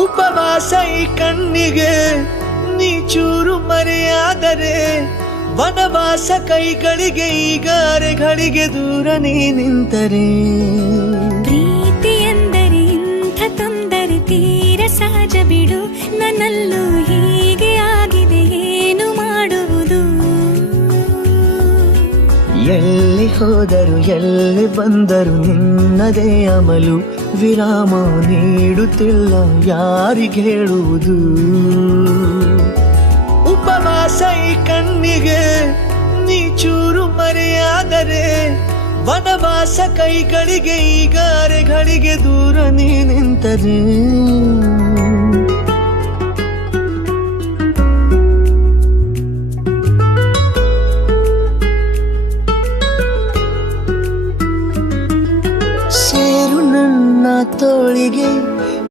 ಉಪವಾಸ ಈ ಕಣ್ಣಿಗೆ ನೀ ಚೂರು ಮರೆಯಾದರೆ ವನವಾಸ ಕೈಗಳಿಗೆ ಈಗ ಅರೆಗಳಿಗೆ ದೂರ ನೀ ನಿಂತರೆ ಪ್ರೀತಿ ಎಂದರೆ ಇಂಥ ತೊಂದರೆ ತೀರ ಸಹಜ ಬಿಡು ನನ್ನಲ್ಲೂ ಹೀಗೆ ಆಗಿದೆ ಏನು ಮಾಡುವುದು ಎಲ್ಲಿ ಹೋದರು ಎಲ್ಲಿ ಬಂದರು ನಿನ್ನದೇ ಅಮಲು ವಿರಾಮ ನೀಡುತ್ತಿಲ್ಲ ಯಾರಿಗೆ ಹೇಳುವುದು ಉಪವಾಸ ಈ ಕಣ್ಣಿಗೆ ನೀ ಚೂರು ಮರೆಯಾದರೆ ವನವಾಸ ಕೈಗಳಿಗೆ ಈಗ ಅರೆಗಳಿಗೆ ದೂರ ನೀ ನಿಂತರೆ